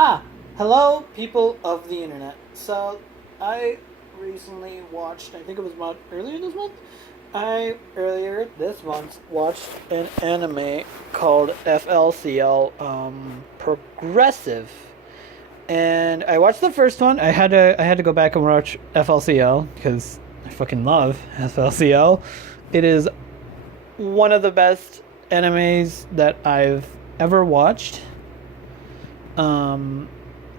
Hello, people of the internet. So, I recently watched, I think it was about earlier this month, earlier this month, watched an anime called FLCL, Progressive. And I watched the first one. I had to go back and watch FLCL because I fucking love FLCL. It is one of the best animes that I've ever watched. Um,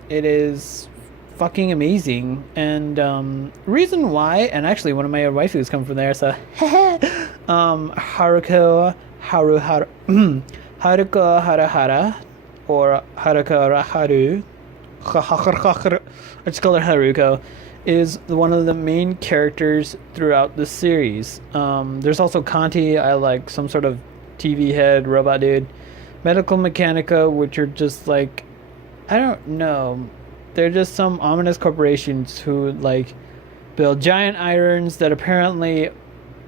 it is fucking amazing, and reason why, and actually one of my waifus come from there. So, Haruko Harahara, or Haruko Haru, I just call her Haruko, is one of the main characters throughout the series. There's also Kanti, I like some sort of TV head robot dude. Medical Mechanica, which are just like, I don't know. They're just some ominous corporations who like build giant irons that apparently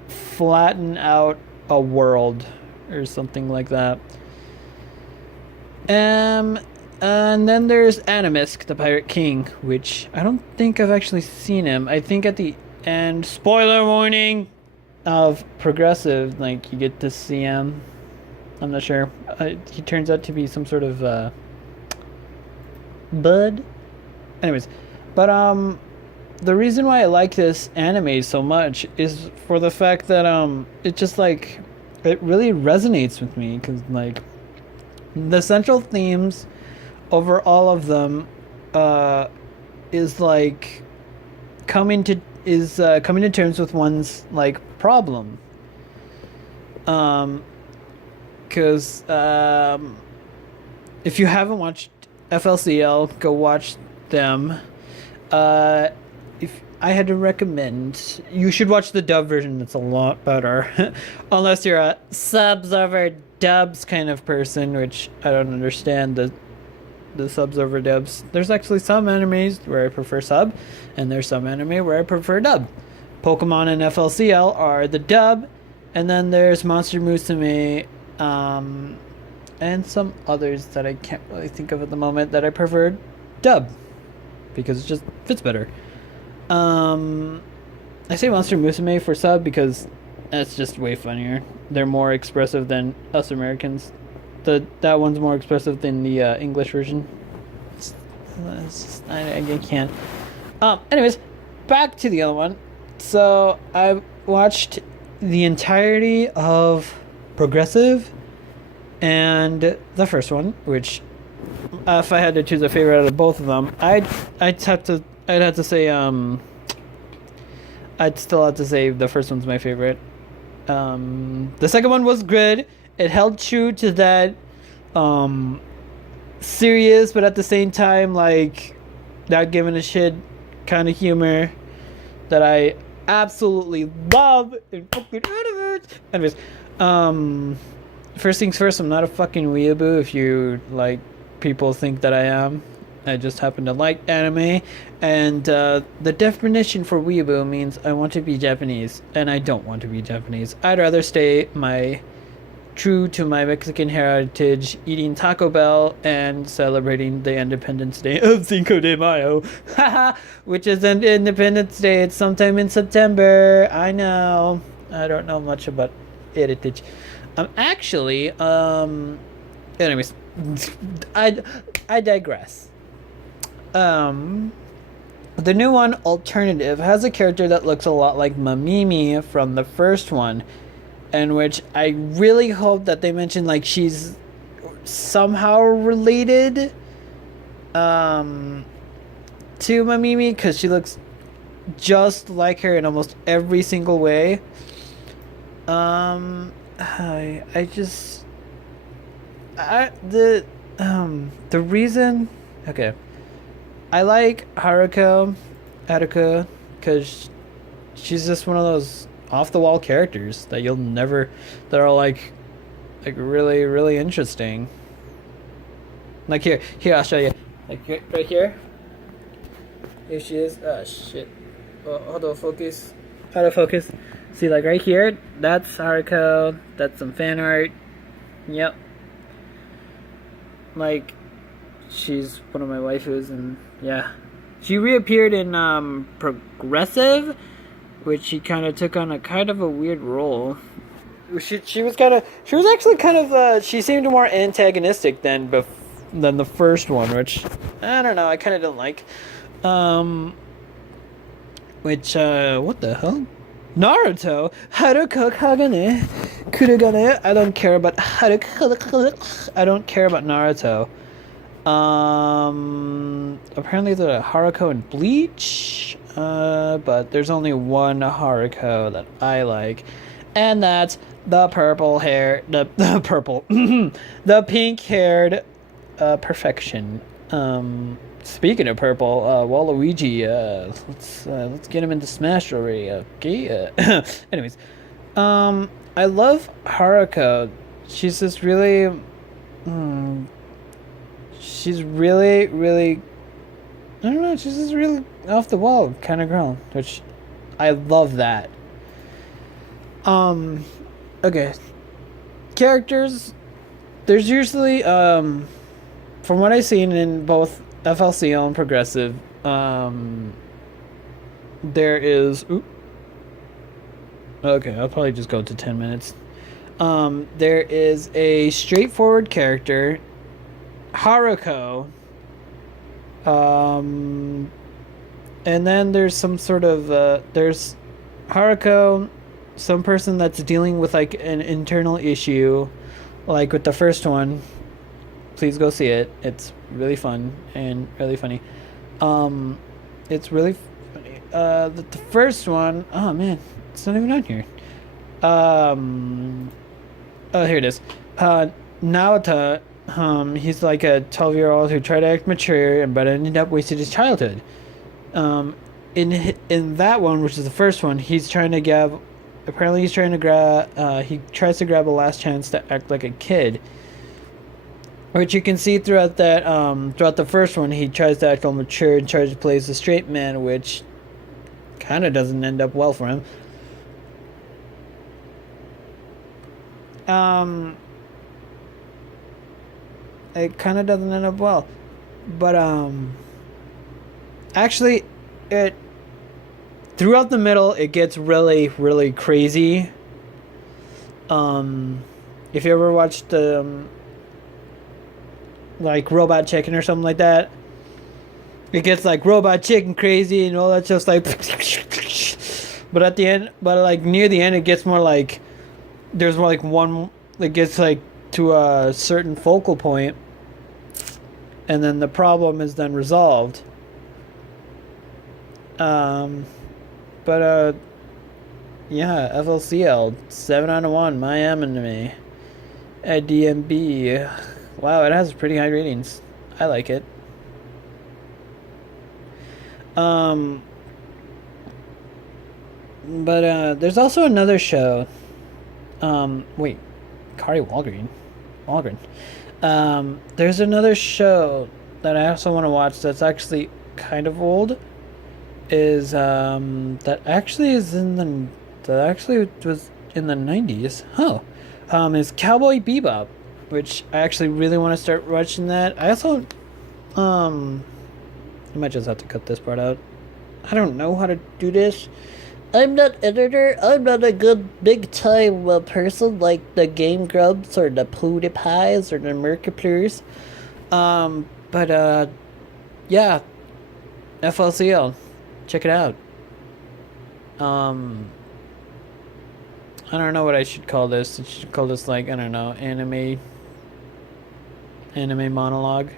flatten out a world or something like that. And then there's Animusk, the Pirate King, which I don't think I've actually seen him. I think at the end, spoiler warning, of Progressive, like you get to see him. I'm not sure. He turns out to be some sort of bud. Anyways, but the reason why I like this anime so much is for the fact that it just like it really resonates with me because like the central themes over all of them is like coming to terms with one's like problem. Because if you haven't watched FLCL, go watch them. If I had to recommend, you should watch the dub version. It's a lot better. Unless you're a subs over dubs kind of person, which I don't understand the subs over dubs. There's actually some animes where I prefer sub, and there's some anime where I prefer dub. Pokemon and FLCL are the dub, and then there's Monster Musume, and some others that I can't really think of at the moment that I prefer dub because it just fits better. I say Monster Musume for sub because that's just way funnier. They're more expressive than us Americans. That one's more expressive than the English version. I can't. Anyways, back to the other one. So I watched the entirety of Progressive and the first one, which if I had to choose a favorite out of both of them, I'd have to say I'd still have to say the first one's my favorite. The second one was good. It held true to that serious but at the same time like not giving a shit kind of humor that I absolutely love in fucking universe. Anyways, first things first, I'm not a fucking weeaboo if you like people think that I am. I just happen to like anime, and the definition for weeaboo means I want to be Japanese, and I don't want to be Japanese. I'd rather stay true to my Mexican heritage, eating Taco Bell and celebrating the Independence Day of Cinco de Mayo, which is an Independence Day. It's sometime in September. I know. I don't know much about heritage. Actually, anyways, I digress. The new one, Alternative, has a character that looks a lot like Mamimi from the first one, in which I really hope that they mention like she's somehow related to Mamimi because she looks just like her in almost every single way. The reason, okay, I like Haruka because she's just one of those off the wall characters that that are like really really interesting. Like here I'll show you. Like right here she is. Oh shit. Oh, hold on, focus. How to focus? See, like right here, that's Haruko. That's some fan art. Yep. Like she's one of my waifus, and yeah. She reappeared in Progressive, which she kind of took on a kind of a weird role. She was actually kind of she seemed more antagonistic than the first one, which I don't know, I kind of didn't like. Which what the hell? Naruto Haruko Kagane Kurugane. I don't care about Haruko. I don't care about Naruto. Apparently there's a Haruko in Bleach, but there's only one Haruko that I like, and that's the purple hair, the purple, the pink haired, perfection. Speaking of purple, Waluigi, let's get him into Smash already. Okay. Anyways, I love Haruko. She's this really, she's really, really, I don't know, she's just really off the wall kind of girl, which I love that. Okay. Characters, there's usually, from what I've seen in both FLCL and Progressive, there is, okay, I'll probably just go to 10 minutes. There is a straightforward character, Haruko, and then there's some sort of there's Haruko, some person that's dealing with like an internal issue, like with the first one. Please go see it. It's really fun and really funny. It's really funny. The first one, oh man, it's not even on here. Oh, here it is. Naota. He's like a 12-year-old who tried to act mature, but ended up wasting his childhood. In that one, which is the first one, he's trying to grab. Apparently, he's trying to grab. He tries to grab a last chance to act like a kid. Which you can see throughout that. Throughout the first one, he tries to act all mature and tries to play as a straight man, which kind of doesn't end up well for him. It kind of doesn't end up well, but actually, it throughout the middle it gets really, really crazy. If you ever watched like Robot Chicken or something like that, it gets like Robot Chicken crazy and all that, just like. But at the end, but like near the end, it gets more like there's more like one. It gets like to a certain focal point. And then the problem is then resolved. Yeah, FLCL 7 out of 1. My anime at DMB. Wow, it has pretty high ratings. I like it. But there's also another show. Wait, Kari Walgreen. There's another show that I also want to watch that's actually kind of old. That actually was in the 90s. Is Cowboy Bebop, which I actually really want to start watching that. I also I might just have to cut this part out. I don't know how to do this. I'm not editor. I'm not a good big time person like the Game Grumps or the PewDiePies or the Merkiplers. Yeah, FLCL, check it out. I don't know what I should call this. I should call this like, I don't know, anime monologue.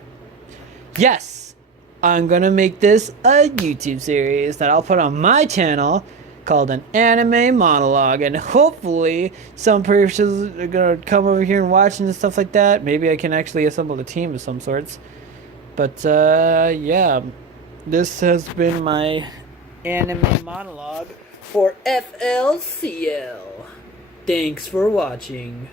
Yes, I'm gonna make this a YouTube series that I'll put on my channel, called an anime monologue, and hopefully some persons are gonna come over here and watch and stuff like that. Maybe I can actually assemble a team of some sorts. But yeah, this has been my anime monologue for FLCL. Thanks for watching.